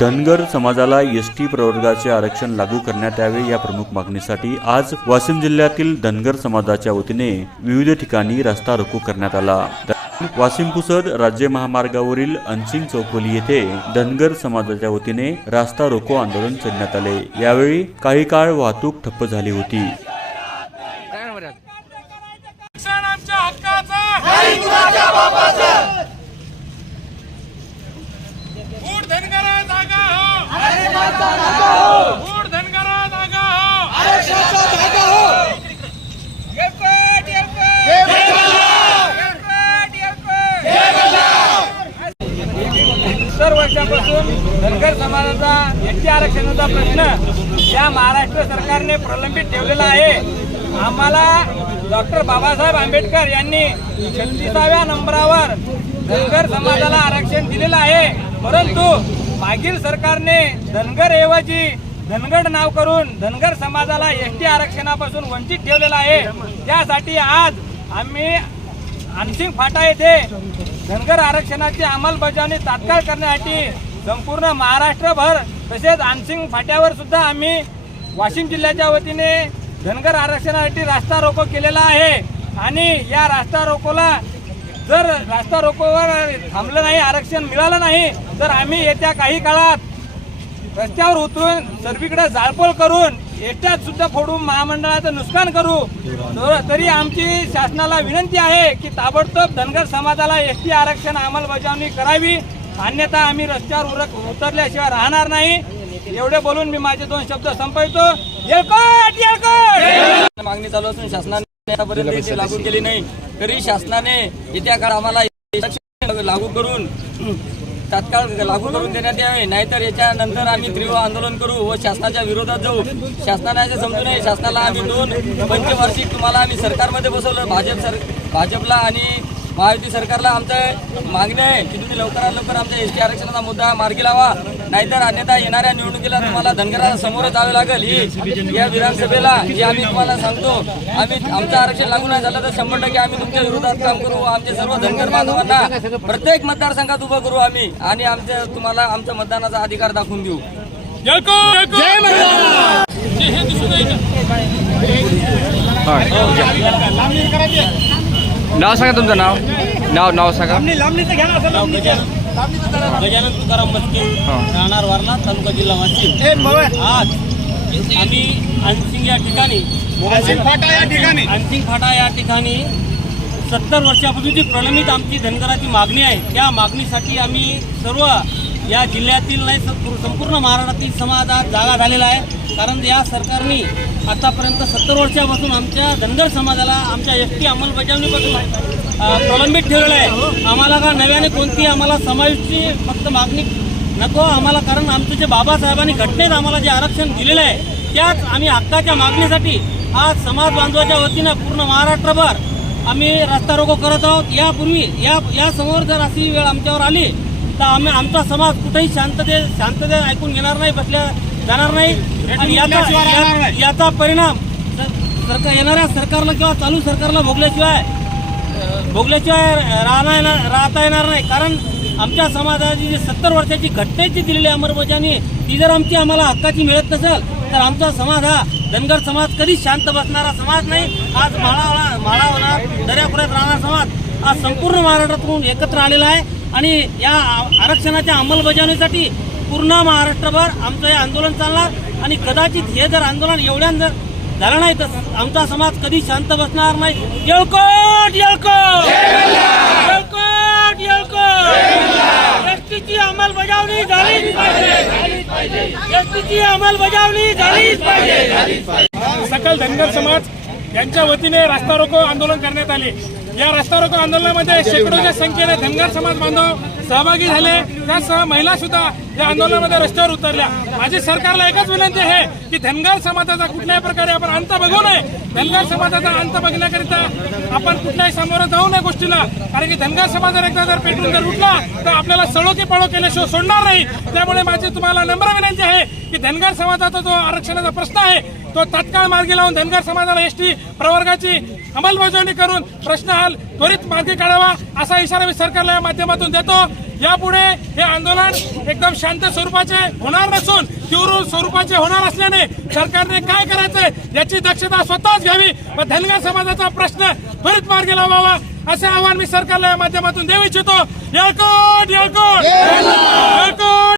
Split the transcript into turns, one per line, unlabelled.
धनगर समाजाला S T प्रवर्गाचे आरक्षण लागू करण्यात यावे या प्रमुख मागणीसाठी आज वाशिम जिल्ह्यातील धनगर समाजाच्या वतीने विविध ठिकाणी रस्ता रोको करण्यात आला. वाशिम पुसद राज्य महामार्गावरील अनसिंग चौफुली येथे धनगर समाजाच्या वतीने रास्ता रोको आंदोलन छेडण्यात आले. यावेळी काही काळ वाहतूक ठप्प झाली होती.
आमच्या हक्काचा ऊट धनगरा जागा हो ऊट धनगरा जागा हो येलकोट, येलकोट. येलकोट, येलकोट.
सत्तर वर्षापासून धनगर समाजाचा एसटी आरक्षणाचा प्रश्न या महाराष्ट्र सरकारने प्रलंबित ठेवलेला आहे. आम्हाला डॉक्टर बाबासाहेब आंबेडकर यांनी छत्तीसाव्या नंबरावर धनगर समाजाला आरक्षण दिलेलं आहे. परंतु मागील सरकारने धनगर ऐवजी धनगड नाव करून धनगर समाजाला एस टी आरक्षणापासून वंचित ठेवलेला आहे. त्यासाठी आज आम्ही आणसिंग फाटा येथे धनगर आरक्षणाची अंमलबजावणी तात्काळ करण्यासाठी संपूर्ण महाराष्ट्रभर तसेच आणसिंग फाट्यावर सुद्धा आम्ही वाशिम जिल्ह्याच्या वतीने धनगर आरक्षणासाठी रास्ता रोको केलेला आहे. आणि या रास्ता रोकोला जर रास्ता रोकोवर थांबलं नाही आरक्षण मिळालं नाही तर आम्ही येत्या काही काळात रस्त्यावर उतरून सर्वीकडे जाळपोळ करून एकट्यात सुद्धा फोडून महामंडळाचं नुकसान करू. तर- तरी आमची शासनाला विनंती आहे की ताबडतोब धनगर समाजाला एस टी आरक्षण अंमलबजावणी करावी. अन्यथा आम्ही रस्त्यावर उरक उतरल्याशिवाय राहणार नाही. एवढे बोलून मी माझे दोन शब्द संपवतो. येळकोट येळकोट! मागणी चालू असून शासनाने लागू केली नाही. तरी शासनाने येत्या काळ आम्हाला लागू करून तात्काळ लागू करून देण्यात यावे. नाहीतर याच्यानंतर आम्ही तीव्र आंदोलन करू व शासनाच्या विरोधात जाऊ. शासनाने समजू नये शासनाला आम्ही दोन पंचवार्षिक तुम्हाला आम्ही सरकारमध्ये बसवलं. भाजप सर भाजपला आणि महायुती सरकारला आमचं मागणी आहे. की तुम्ही लवकरात लवकर आमच्या एस टी आरक्षणाचा मुद्दा मार्गी लावा. नाहीतर अन्यथा येणाऱ्या निवडणुकीला तुम्हाला धनगराला समोर जावे लागेल. ही या विधानसभेला जे आम्ही तुम्हाला सांगतो आम्ही आमचं आरक्षण लागू नाही झालं तर शंभर टक्के आम्ही तुमच्या विरोधात काम करू. आमचे सर्व धनगर बांधवांना प्रत्येक मतदारसंघात उभं करू आम्ही आणि आमच्या तुम्हाला आमच्या मतदानाचा अधिकार दाखवून देऊ.
नाव सांगा तुमचं नाव. नाव नाव सांगा.
गजानन तुकाराम मस्के राहणार वारला तालुका जिल्हा वाशिम. आज आम्ही अनसिंग या ठिकाणी
फाटा या ठिकाणी.
अनसिंग फाटा या ठिकाणी सत्तर वर्षापासून जी प्रलंबित आमची धनगराची मागणी आहे. त्या मागणीसाठी आम्ही सर्व या जिल्ह्यातील नाही संपूर्ण महाराष्ट्रातील समाजात जागा झालेला आहे. कारण या सरकारने आतापर्यंत सत्तर वर्षापासून आमच्या धनगर समाजाला आमच्या एस टी अंमलबजावणीपासून प्रलंबित ठेवलेलं आहे. आम्हाला का नव्याने कोणती आम्हाला समाविष्टची फक्त मागणी नको? आम्हाला कारण आमचं जे बाबासाहेबांनी घटनेत आम्हाला जे आरक्षण दिलेलं आहे त्याच आम्ही हक्काच्या मागणीसाठी आज समाज बांधवाच्या वतीनं पूर्ण महाराष्ट्रभर आम्ही रस्ता रोको करत आहोत. यापूर्वी या यासमोर जर अशी वेळ आमच्यावर आली तर आम्ही आमचा समाज कुठेही शांतते शांतते ऐकून घेणार नाही बसल्या जाणार नाही. आणि याचा याचा परिणाम सर- सरकार येणाऱ्या सरकारला किंवा चालू सरकारला भोगल्याशिवाय भोगल्याशिवाय राहता येणार राहता येणार नाही. कारण आमच्या समाजाची जी सत्तर वर्षाची घटनेची दिलेली अंमलबजावणी ती जर आमची आम्हाला हक्काची मिळत नसेल तर आमचा समाज हा धनगर समाज कधीच शांत बसणारा समाज नाही. आज माळा माळा होणार दर्यापुऱ्यात राहणारा समाज आज संपूर्ण महाराष्ट्रातून एकत्र आलेला आहे. आणि या आरक्षणाच्या अंमलबजावणीसाठी पूर्ण महाराष्ट्रभर आमचं हे आंदोलन चालणार. आणि कदाचित हे जर आंदोलन एवढ्या जर झालं नाही तर आमचा समाज कधी शांत बसणार नाही. येळकोट येळकोट! येळकोट येळकोट! एसटीची अंमलबजावणी झालीच पाहिजे. एसटीची अंमलबजावणी झालीच पाहिजे.
सकल धनगर समाज यांच्या वतीने रास्ता रोको आंदोलन करण्यात आले. या रास्ता रोको आंदोलनामध्ये शेकडोच्या संख्येने धनगर समाज बांधव सहभागी झाले. त्यासह महिला सुद्धा या आंदोलनामध्ये रस्त्यावर उतरल्या. माझी सरकारला एकच विनंती आहे की धनगर समाजाचा कुठल्याही प्रकारे आपण अंत बघू नये. धनगर समाजाचा अंत बघण्याकरिता आपण कुठल्याही समोर जाऊ नये गोष्टीला. कारण की धनगर समाजावर एकदा जर पेटून जर उठला तर आपल्याला सळो की पळो केल्याशिवाय सोडणार नाही. त्यामुळे माझी तुम्हाला नम्र विनंती आहे की धनगर समाजाचा जो आरक्षणाचा प्रश्न आहे तो तत्काळ मार्गी लावून धनगर समाजाला एसटी प्रवर्गाची अंमलबजावणी करून प्रश्न हल त्वरित मार्गी काढावा असा इशारा मी सरकारला या माध्यमातून देतो. यापुढे हे आंदोलन एकदम शांत स्वरूपाचे होणार नसून तीव्र स्वरूपाचे होणार असल्याने सरकारने काय करायचंय याची दक्षता स्वतःच घ्यावी व धनगर समाजाचा प्रश्न त्वरित मार्गी लावावा असे आवाहन मी सरकारला या माध्यमातून देऊ इच्छितो. येळकोट येळकोट येळकोट.